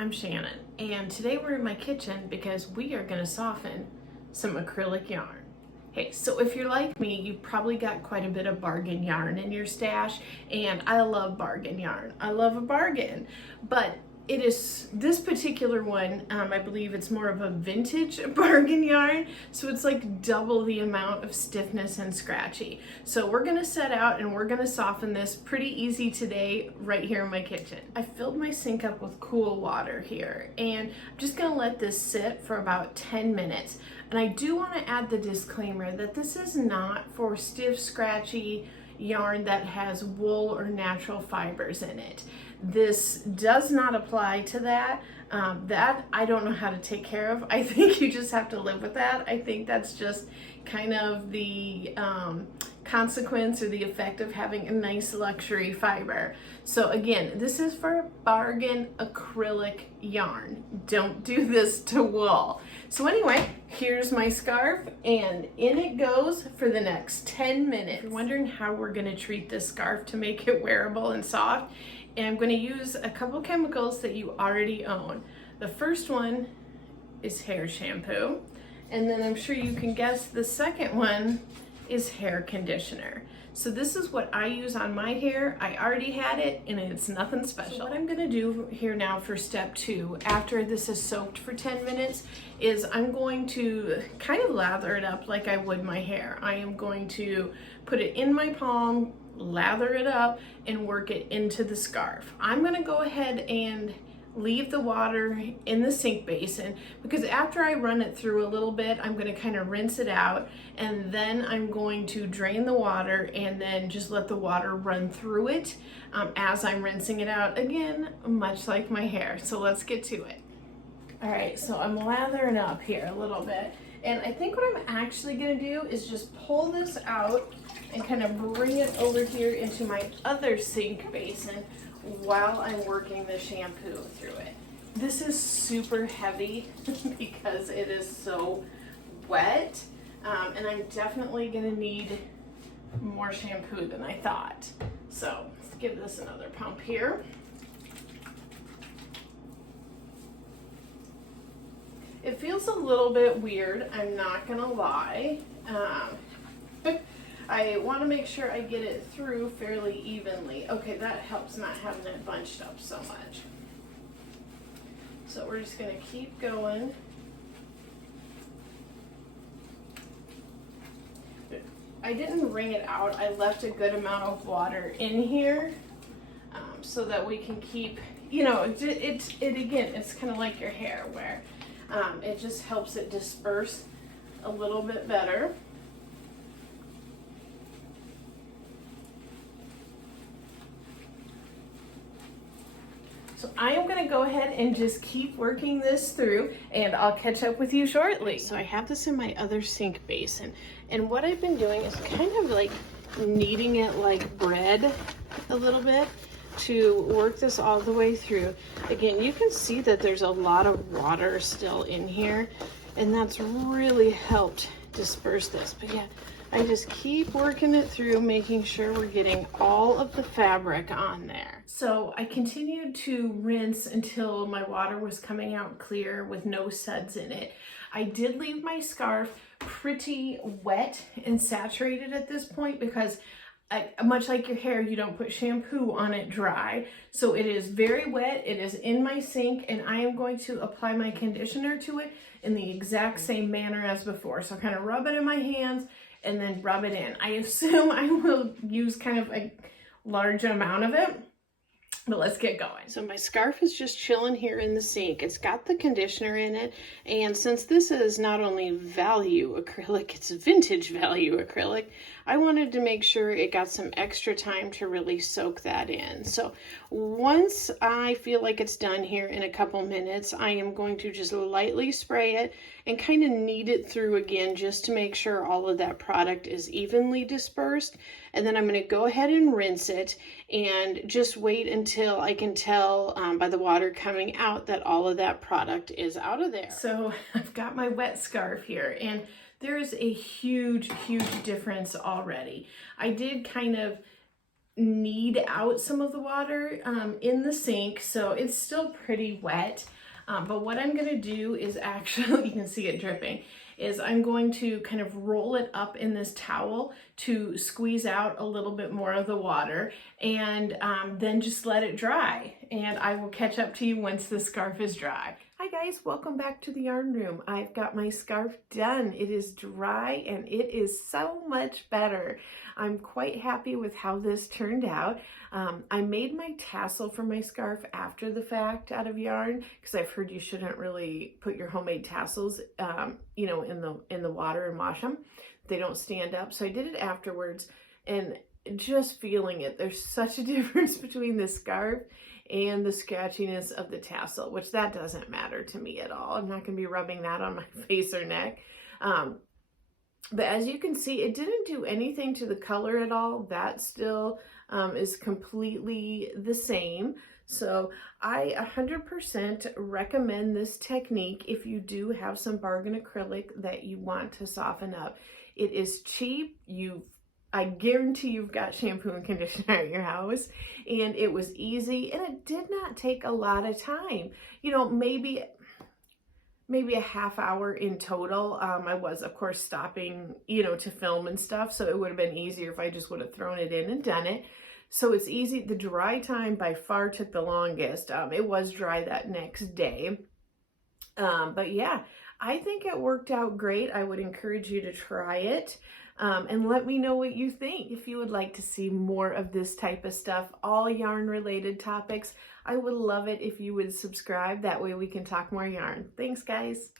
I'm Shannon, and today we're in my kitchen because we are going to soften some acrylic yarn. Hey, so if you're like me, you've probably got quite a bit of bargain yarn in your stash, and I love bargain yarn. I love a bargain, but it is this particular one, I believe it's more of a vintage bargain yarn, so it's like double the amount of stiffness and scratchy. So we're gonna set out and we're gonna soften this pretty easy today right here in my kitchen. I filled my sink up with cool water here, and I'm just gonna let this sit for about 10 minutes. And I do wanna add the disclaimer that this is not for stiff, scratchy yarn that has wool or natural fibers in it. This does not apply to that. That I don't know how to take care of. I think you just have to live with that. I think that's just kind of the consequence or the effect of having a nice luxury fiber. So again, this is for bargain acrylic yarn. Don't do this to wool. So anyway, here's my scarf and in it goes for the next 10 minutes. If you're wondering how we're gonna treat this scarf to make it wearable and soft, and I'm going to use a couple chemicals that you already own. The first one is hair shampoo, and then I'm sure you can guess the second one is hair conditioner. So this is what I use on my hair. I already had it and it's nothing special. So what I'm going to do here now for step 2, after this is soaked for 10 minutes, is I'm going to kind of lather it up like I would my hair. I am going to put it in my palm, lather it up, and work it into the scarf. I'm gonna go ahead and leave the water in the sink basin because after I run it through a little bit, I'm gonna kind of rinse it out, and then I'm going to drain the water and then just let the water run through it as I'm rinsing it out, again, much like my hair. So let's get to it. All right, so I'm lathering up here a little bit, and I think what I'm actually gonna do is just pull this out and kind of bring it over here into my other sink basin while I'm working the shampoo through it. This is super heavy because it is so wet, and I'm definitely gonna need more shampoo than I thought. So let's give this another pump here. It feels a little bit weird, I'm not gonna lie. I want to make sure I get it through fairly evenly. Okay, that helps not having it bunched up so much. So we're just going to keep going. I didn't wring it out. I left a good amount of water in here so that we can keep, you know, it again, it's kind of like your hair where it just helps it disperse a little bit better. So I am going to go ahead and just keep working this through, and I'll catch up with you shortly. So I have this in my other sink basin, and what I've been doing is kind of like kneading it like bread a little bit to work this all the way through. Again, you can see that there's a lot of water still in here, and that's really helped disperse this. But yeah, I just keep working it through, making sure we're getting all of the fabric on there. So I continued to rinse until my water was coming out clear with no suds in it. I did leave my scarf pretty wet and saturated at this point because much like your hair, you don't put shampoo on it dry. So it is very wet, it is in my sink, and I am going to apply my conditioner to it in the exact same manner as before. So kind of rub it in my hands and then rub it in. I assume I will use kind of a large amount of it, but let's get going. So my scarf is just chilling here in the sink. It's got the conditioner in it, and since this is not only value acrylic, it's vintage value acrylic, I wanted to make sure it got some extra time to really soak that in. So once I feel like it's done here in a couple minutes, I am going to just lightly spray it and kind of knead it through again just to make sure all of that product is evenly dispersed. And then I'm going to go ahead and rinse it and just wait until I can tell by the water coming out that all of that product is out of there. So I've got my wet scarf here, and there is a huge difference already. I did kind of knead out some of the water in the sink, so it's still pretty wet. But what I'm gonna do is actually, you can see it dripping, is I'm going to kind of roll it up in this towel to squeeze out a little bit more of the water, and then just let it dry. And I will catch up to you once the scarf is dry. Hi guys, welcome back to the yarn room. I've got my scarf done. It is dry and it is so much better. I'm quite happy with how this turned out. I made my tassel for my scarf after the fact out of yarn, because I've heard you shouldn't really put your homemade tassels, you know, in the water and wash them. They don't stand up. So I did it afterwards, and just feeling it, there's such a difference between the scarf and the scratchiness of the tassel, which that doesn't matter to me at all. I'm not going to be rubbing that on my face or neck. But as you can see, it didn't do anything to the color at all. That still is completely the same. So I 100% recommend this technique if you do have some bargain acrylic that you want to soften up. It is cheap. I guarantee you've got shampoo and conditioner at your house, and it was easy, and it did not take a lot of time. You know, maybe a half hour in total. I was, of course, stopping, you know, to film and stuff, so it would have been easier if I just would have thrown it in and done it. So it's easy. The dry time by far took the longest. It was dry that next day. But yeah, I think it worked out great. I would encourage you to try it. And let me know what you think. If you would like to see more of this type of stuff, all yarn related topics, I would love it if you would subscribe. That way we can talk more yarn. Thanks, guys.